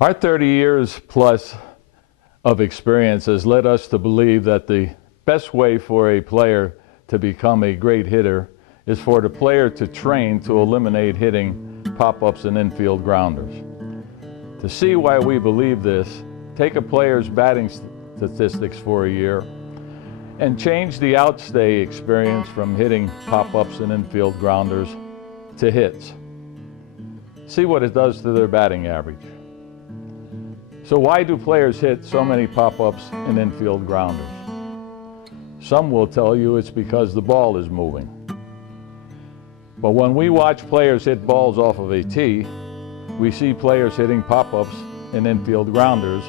Our 30 years plus of experience has led us to believe that the best way for a player to become a great hitter is for the player to train to eliminate hitting pop-ups and infield grounders. To see why we believe this, take a player's batting statistics for a year and change the outstay experience from hitting pop-ups and infield grounders to hits. See what it does to their batting average. So why do players hit so many pop-ups and infield grounders? Some will tell you it's because the ball is moving. But when we watch players hit balls off of a tee, we see players hitting pop-ups and infield grounders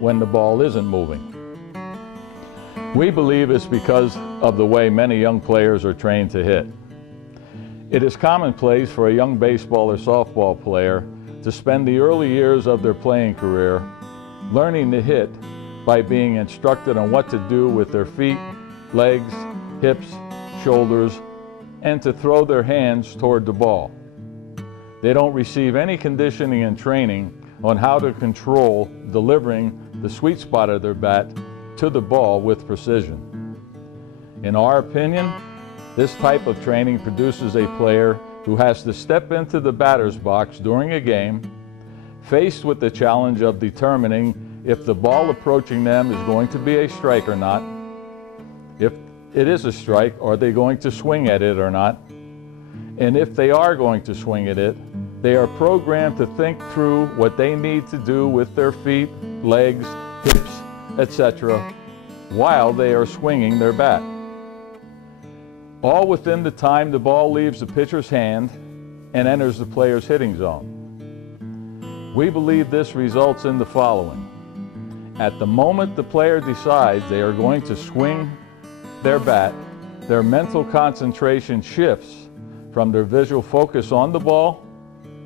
when the ball isn't moving. We believe it's because of the way many young players are trained to hit. It is commonplace for a young baseball or softball player to spend the early years of their playing career learning to hit by being instructed on what to do with their feet, legs, hips, shoulders, and to throw their hands toward the ball. They don't receive any conditioning and training on how to control delivering the sweet spot of their bat to the ball with precision. In our opinion, this type of training produces a player who has to step into the batter's box during a game, faced with the challenge of determining if the ball approaching them is going to be a strike or not. If it is a strike, are they going to swing at it or not? And if they are going to swing at it, they are programmed to think through what they need to do with their feet, legs, hips, etc., while they are swinging their bat. All within the time the ball leaves the pitcher's hand and enters the player's hitting zone. We believe this results in the following. At the moment the player decides they are going to swing their bat, their mental concentration shifts from their visual focus on the ball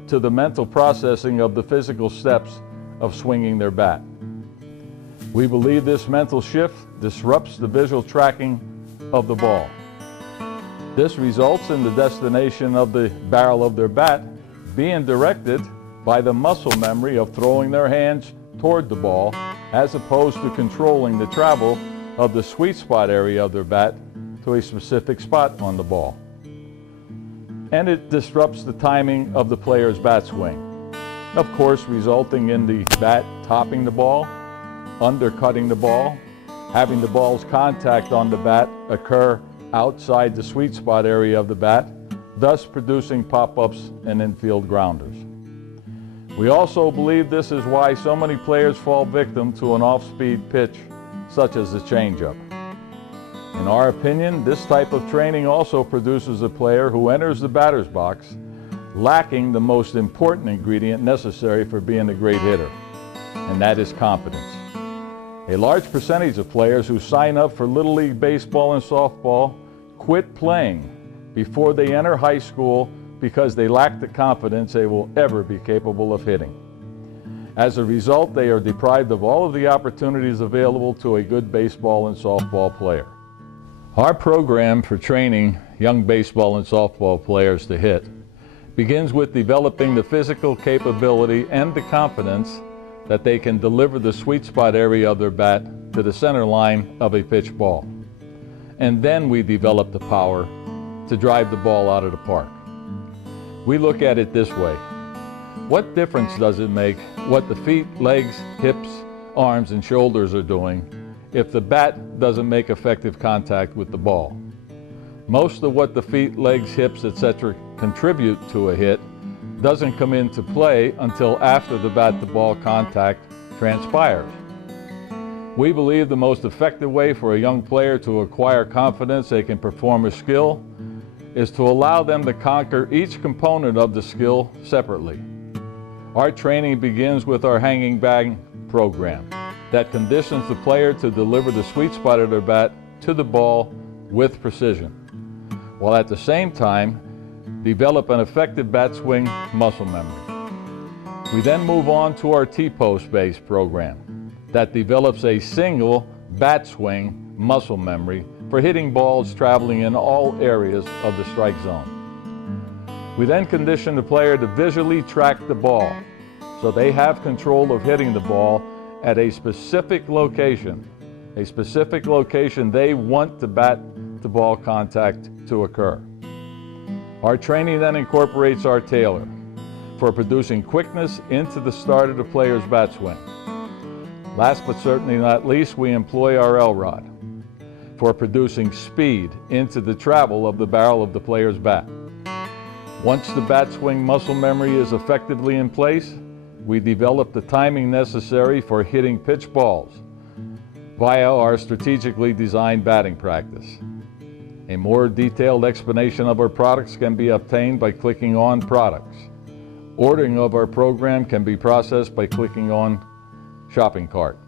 to the mental processing of the physical steps of swinging their bat. We believe this mental shift disrupts the visual tracking of the ball. This results in the destination of the barrel of their bat being directed by the muscle memory of throwing their hands toward the ball, as opposed to controlling the travel of the sweet spot area of their bat to a specific spot on the ball. And it disrupts the timing of the player's bat swing, of course resulting in the bat topping the ball, undercutting the ball, having the ball's contact on the bat occur outside the sweet spot area of the bat, thus producing pop-ups and infield grounders. We also believe this is why so many players fall victim to an off-speed pitch, such as the changeup. In our opinion, this type of training also produces a player who enters the batter's box lacking the most important ingredient necessary for being a great hitter, and that is competence. A large percentage of players who sign up for Little League baseball and softball quit playing before they enter high school because they lack the confidence they will ever be capable of hitting. As a result, they are deprived of all of the opportunities available to a good baseball and softball player. Our program for training young baseball and softball players to hit begins with developing the physical capability and the confidence that they can deliver the sweet spot area of their bat to the center line of a pitch ball. And then we develop the power to drive the ball out of the park. We look at it this way. What difference does it make what the feet, legs, hips, arms, and shoulders are doing if the bat doesn't make effective contact with the ball? Most of what the feet, legs, hips, etc. contribute to a hit doesn't come into play until after the bat-to-ball contact transpires. We believe the most effective way for a young player to acquire confidence they can perform a skill is to allow them to conquer each component of the skill separately. Our training begins with our hanging bag program that conditions the player to deliver the sweet spot of their bat to the ball with precision, while at the same time develop an effective bat swing muscle memory. We then move on to our T-post based program that develops a single bat swing muscle memory for hitting balls traveling in all areas of the strike zone. We then condition the player to visually track the ball So they have control of hitting the ball at a specific location they want the bat to ball contact to occur. Our training then incorporates our tailor for producing quickness into the start of the player's bat swing. Last but certainly not least, we employ our L-rod for producing speed into the travel of the barrel of the player's bat. Once the bat swing muscle memory is effectively in place, we develop the timing necessary for hitting pitch balls via our strategically designed batting practice. A more detailed explanation of our products can be obtained by clicking on Products. Ordering of our program can be processed by clicking on Shopping Cart.